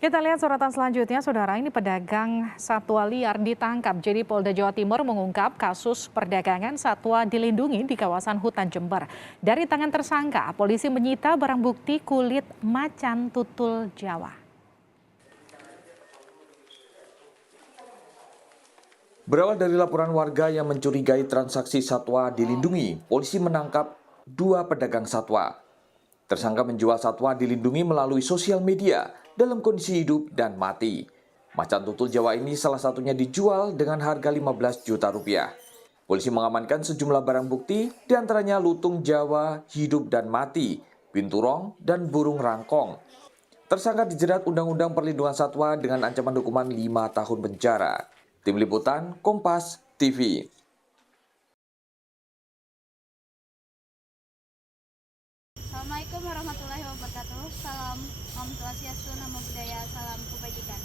Kita lihat sorotan selanjutnya, saudara. Ini pedagang satwa liar ditangkap. Jadi Polda Jawa Timur mengungkap kasus perdagangan satwa dilindungi di kawasan hutan Jember. Dari tangan tersangka, polisi menyita barang bukti kulit macan tutul Jawa. Berawal dari laporan warga yang mencurigai transaksi satwa dilindungi, polisi menangkap 2 pedagang satwa. Tersangka menjual satwa dilindungi melalui sosial media dalam kondisi hidup dan mati. Macan tutul Jawa ini salah satunya dijual dengan harga 15 juta rupiah. Polisi mengamankan sejumlah barang bukti, diantaranya lutung Jawa hidup dan mati, binturong, dan burung rangkong. Tersangka dijerat Undang-Undang Perlindungan Satwa dengan ancaman hukuman 5 tahun penjara. Tim Liputan, Kompas TV. Assalamualaikum warahmatullahi wabarakatuh. Salam Om Swastiastu, Namo Buddhaya, salam kebajikan.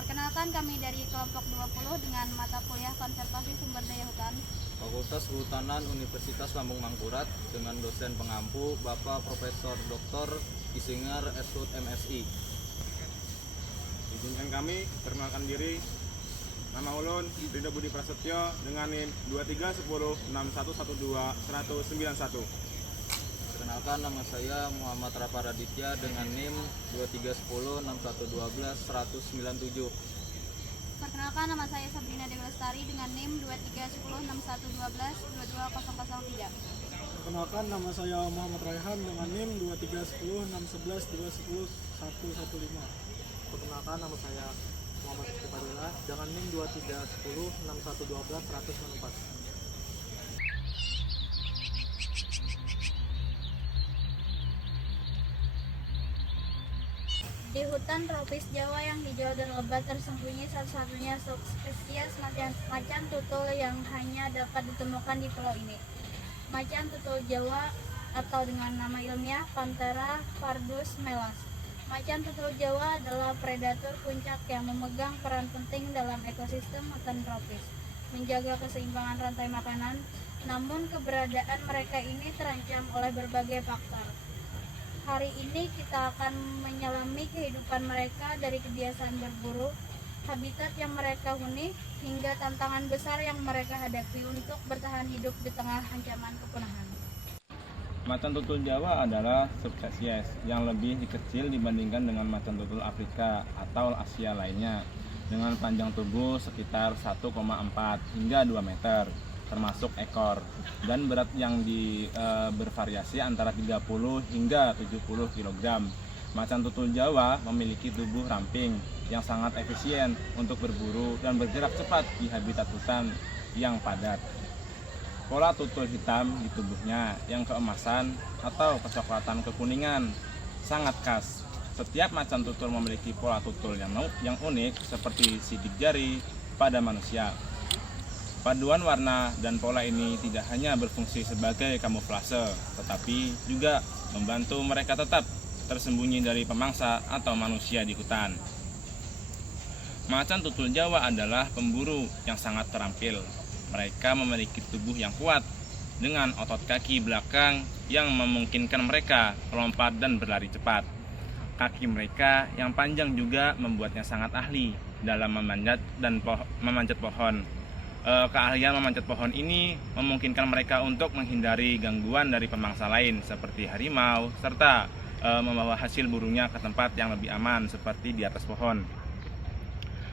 Perkenalkan, kami dari kelompok 20 dengan mata kuliah Konservasi Sumber Daya Hutan Fakultas Kehutanan Universitas Lambung Mangkurat dengan dosen pengampu Bapak Profesor Dr. Isinger Shut MSI. Izinkan kami perkenalkan diri. Nama ulun Ridho Budi Prasetyo dengan NIM 231061121091. Perkenalkan, nama saya Muhammad Rafa Raditya dengan NIM 231061121197. Perkenalkan, nama saya Sabrina Dewi Lestari dengan NIM 23106112220003. Perkenalkan, nama saya Muhammad Raihan dengan NIM 231061111115. Perkenalkan, nama saya Muhammad Istiqadillah dengan NIM 231061121194. Di hutan tropis Jawa yang hijau dan lebat tersembunyi satu-satunya spesies macan tutul yang hanya dapat ditemukan di pulau ini. Macan tutul Jawa atau dengan nama ilmiah Panthera pardus melas. Macan tutul Jawa adalah predator puncak yang memegang peran penting dalam ekosistem hutan tropis, menjaga keseimbangan rantai makanan. Namun keberadaan mereka ini terancam oleh berbagai faktor. Hari ini kita akan menyelami kehidupan mereka dari kebiasaan berburu, habitat yang mereka huni, hingga tantangan besar yang mereka hadapi untuk bertahan hidup di tengah ancaman kepunahan. Macan tutul Jawa adalah subspesies yang lebih kecil dibandingkan dengan macan tutul Afrika atau Asia lainnya, dengan panjang tubuh sekitar 1,4 hingga 2 meter, termasuk ekor, dan berat yang bervariasi antara 30 hingga 70 kg. Macan tutul Jawa memiliki tubuh ramping yang sangat efisien untuk berburu dan bergerak cepat di habitat hutan yang padat. Pola tutul hitam di tubuhnya yang keemasan atau kecoklatan kekuningan sangat khas. Setiap macan tutul memiliki pola tutul yang unik seperti sidik jari pada manusia. Paduan warna dan pola ini tidak hanya berfungsi sebagai kamuflase, tetapi juga membantu mereka tetap tersembunyi dari pemangsa atau manusia di hutan. Macan tutul Jawa adalah pemburu yang sangat terampil. Mereka memiliki tubuh yang kuat dengan otot kaki belakang yang memungkinkan mereka melompat dan berlari cepat. Kaki mereka yang panjang juga membuatnya sangat ahli dalam memanjat pohon. Keahlian memanjat pohon ini memungkinkan mereka untuk menghindari gangguan dari pemangsa lain seperti harimau, serta membawa hasil burunya ke tempat yang lebih aman seperti di atas pohon.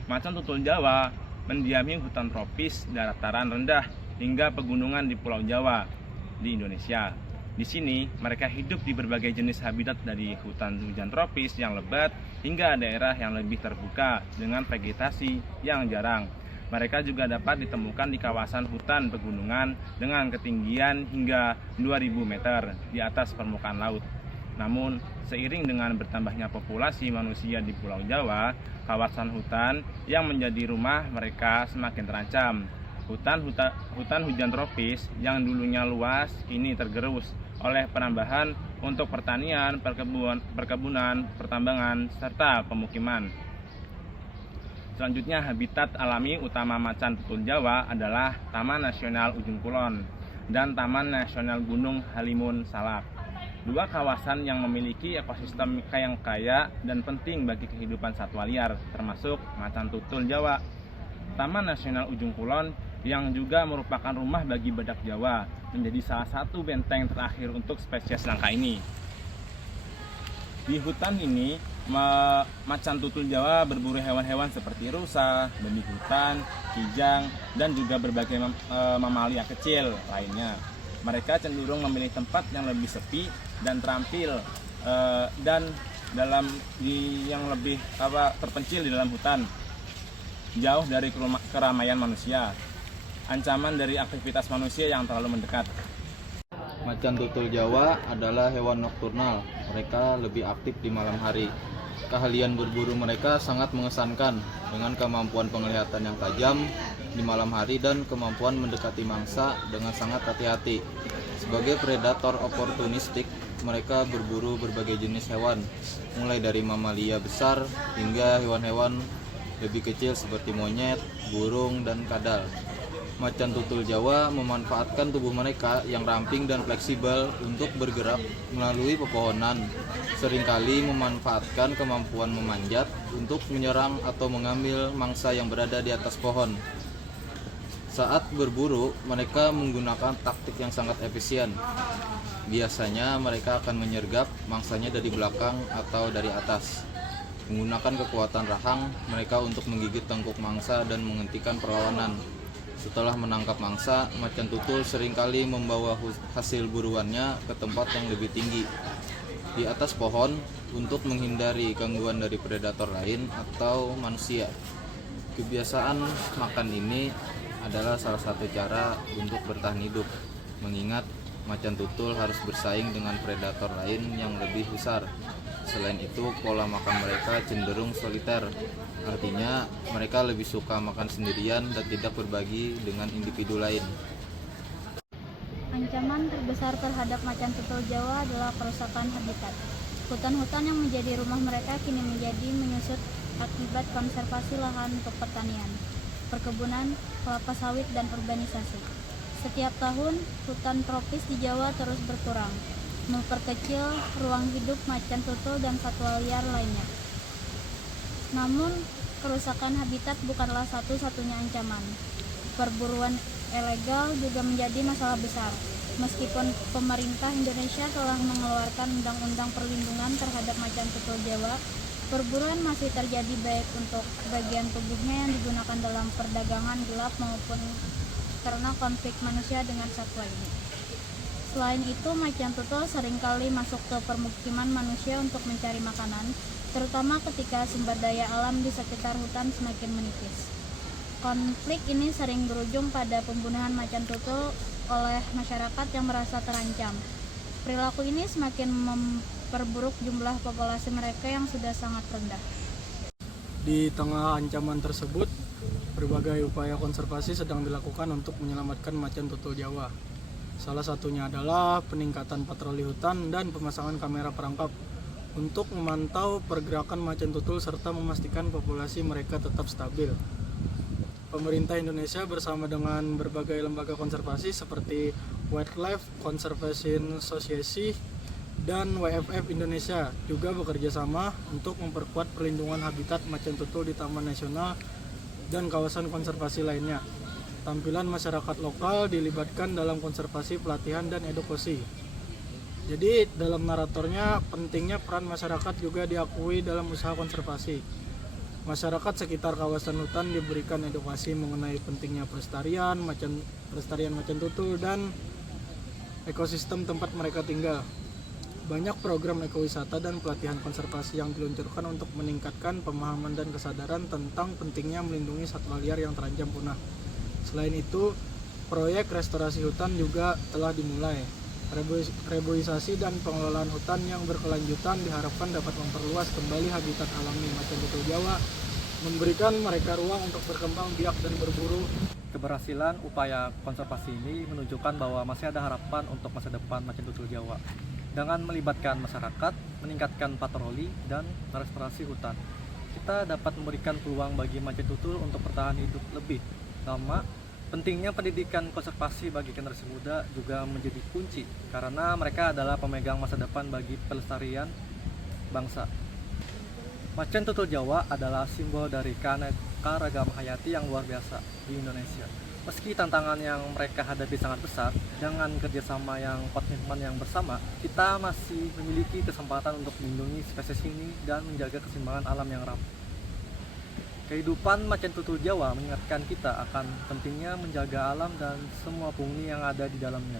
Macan tutul Jawa mendiami hutan tropis, dataran rendah, hingga pegunungan di Pulau Jawa di Indonesia. Di sini mereka hidup di berbagai jenis habitat, dari hutan hujan tropis yang lebat hingga daerah yang lebih terbuka dengan vegetasi yang jarang. Mereka juga dapat ditemukan di kawasan hutan pegunungan dengan ketinggian hingga 2000 meter di atas permukaan laut. Namun, seiring dengan bertambahnya populasi manusia di Pulau Jawa, kawasan hutan yang menjadi rumah mereka semakin terancam. Hutan hujan tropis yang dulunya luas kini tergerus oleh penambahan untuk pertanian, perkebunan, pertambangan, serta pemukiman. Selanjutnya, habitat alami utama macan tutul Jawa adalah Taman Nasional Ujung Kulon dan Taman Nasional Gunung Halimun Salak. dua kawasan yang memiliki ekosistem yang kaya dan penting bagi kehidupan satwa liar, termasuk macan tutul Jawa. Taman Nasional Ujung Kulon yang juga merupakan rumah bagi badak Jawa menjadi salah satu benteng terakhir untuk spesies langka ini. Di hutan ini, macan tutul Jawa berburu hewan-hewan seperti rusa, babi hutan, kijang, dan juga berbagai mamalia kecil lainnya. Mereka cenderung memilih tempat yang lebih sepi dan terampil dan yang lebih terpencil di dalam hutan, jauh dari keramaian manusia. Ancaman dari aktivitas manusia yang terlalu mendekat. Macan tutul Jawa adalah hewan nokturnal. Mereka lebih aktif di malam hari. Keahlian berburu mereka sangat mengesankan dengan kemampuan penglihatan yang tajam di malam hari dan kemampuan mendekati mangsa dengan sangat hati-hati. Sebagai predator oportunistik, mereka berburu berbagai jenis hewan, mulai dari mamalia besar hingga hewan-hewan lebih kecil seperti monyet, burung, dan kadal. Macan tutul Jawa memanfaatkan tubuh mereka yang ramping dan fleksibel untuk bergerak melalui pepohonan. Seringkali memanfaatkan kemampuan memanjat untuk menyerang atau mengambil mangsa yang berada di atas pohon. Saat berburu, mereka menggunakan taktik yang sangat efisien. Biasanya mereka akan menyergap mangsanya dari belakang atau dari atas. Menggunakan kekuatan rahang mereka untuk menggigit tengkuk mangsa dan menghentikan perlawanan. Setelah menangkap mangsa, macan tutul seringkali membawa hasil buruannya ke tempat yang lebih tinggi, di atas pohon, untuk menghindari gangguan dari predator lain atau manusia. Kebiasaan makan ini adalah salah satu cara untuk bertahan hidup, mengingat macan tutul harus bersaing dengan predator lain yang lebih besar. Selain itu, pola makan mereka cenderung soliter. Artinya, mereka lebih suka makan sendirian dan tidak berbagi dengan individu lain. Ancaman terbesar terhadap macan tutul Jawa adalah kerusakan habitat. Hutan-hutan yang menjadi rumah mereka kini menjadi menyusut akibat konservasi lahan untuk pertanian, perkebunan, kelapa sawit, dan urbanisasi. Setiap tahun, hutan tropis di Jawa terus berkurang, memperkecil ruang hidup macan tutul dan satwa liar lainnya. Namun, kerusakan habitat bukanlah satu-satunya ancaman. Perburuan ilegal juga menjadi masalah besar. Meskipun pemerintah Indonesia telah mengeluarkan undang-undang perlindungan terhadap macan tutul Jawa, perburuan masih terjadi baik untuk bagian tubuhnya yang digunakan dalam perdagangan gelap maupun karena konflik manusia dengan satwa ini. Selain itu, macan tutul seringkali masuk ke permukiman manusia untuk mencari makanan, terutama ketika sumber daya alam di sekitar hutan semakin menipis. Konflik ini sering berujung pada pembunuhan macan tutul oleh masyarakat yang merasa terancam. Perilaku ini semakin memperburuk jumlah populasi mereka yang sudah sangat rendah. Di tengah ancaman tersebut, berbagai upaya konservasi sedang dilakukan untuk menyelamatkan macan tutul Jawa. Salah satunya adalah peningkatan patroli hutan dan pemasangan kamera perangkap untuk memantau pergerakan macan tutul serta memastikan populasi mereka tetap stabil. Pemerintah Indonesia bersama dengan berbagai lembaga konservasi seperti Wildlife Conservation Society dan WFF Indonesia juga bekerja sama untuk memperkuat perlindungan habitat macan tutul di Taman Nasional dan kawasan konservasi lainnya. Tampilan masyarakat lokal dilibatkan dalam konservasi, pelatihan, dan edukasi. Jadi dalam naratornya pentingnya peran masyarakat juga diakui dalam usaha konservasi. Masyarakat sekitar kawasan hutan diberikan edukasi mengenai pentingnya pelestarian macan tutul dan ekosistem tempat mereka tinggal. Banyak program ekowisata dan pelatihan konservasi yang diluncurkan untuk meningkatkan pemahaman dan kesadaran tentang pentingnya melindungi satwa liar yang terancam punah. Selain itu, proyek restorasi hutan juga telah dimulai. Reboisasi dan pengelolaan hutan yang berkelanjutan diharapkan dapat memperluas kembali habitat alami macan tutul Jawa, memberikan mereka ruang untuk berkembang biak dan berburu. Keberhasilan upaya konservasi ini menunjukkan bahwa masih ada harapan untuk masa depan macan tutul Jawa. Dengan melibatkan masyarakat, meningkatkan patroli, dan restorasi hutan, kita dapat memberikan peluang bagi macan tutul untuk bertahan hidup lebih lama Pentingnya pendidikan konservasi bagi generasi muda juga menjadi kunci karena mereka adalah pemegang masa depan bagi pelestarian bangsa. Macan tutul Jawa adalah simbol dari keanekaragaman hayati yang luar biasa di Indonesia. Meski tantangan yang mereka hadapi sangat besar, dengan kerjasama yang komitmen yang bersama, kita masih memiliki kesempatan untuk melindungi spesies ini dan menjaga keseimbangan alam yang rapuh. Kehidupan macan tutul Jawa mengingatkan kita akan pentingnya menjaga alam dan semua penghuni yang ada di dalamnya.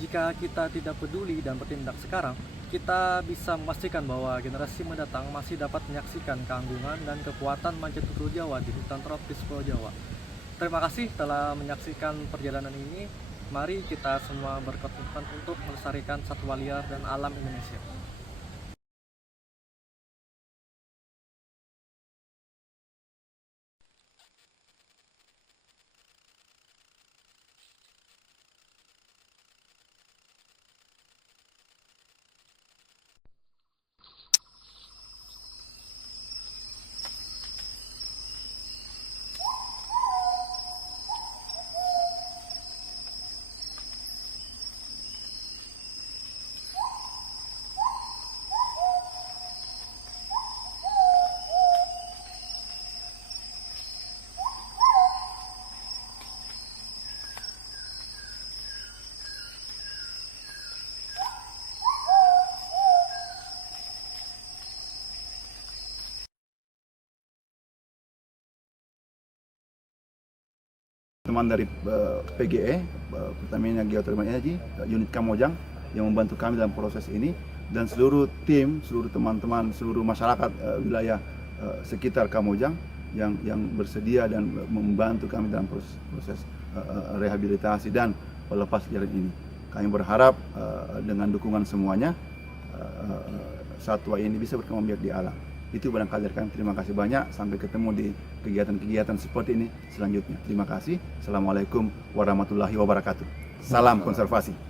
Jika kita tidak peduli dan bertindak sekarang, kita bisa memastikan bahwa generasi mendatang masih dapat menyaksikan keanggungan dan kekuatan macan tutul Jawa di hutan tropis Pulau Jawa. Terima kasih telah menyaksikan perjalanan ini. Mari kita semua berkomitmen untuk melestarikan satwa liar dan alam Indonesia. Teman dari PGE, Pertamina Geothermal Energy, unit Kamojang yang membantu kami dalam proses ini, dan seluruh tim, seluruh teman-teman, seluruh masyarakat wilayah sekitar Kamojang yang bersedia dan membantu kami dalam proses rehabilitasi dan pelepas liaran ini. Kami berharap dengan dukungan semuanya satwa ini bisa berkembang biak di alam. Itu barangkali rekan, terima kasih banyak. Sampai ketemu di kegiatan-kegiatan seperti ini selanjutnya. Terima kasih. Assalamualaikum warahmatullahi wabarakatuh. Salam konservasi.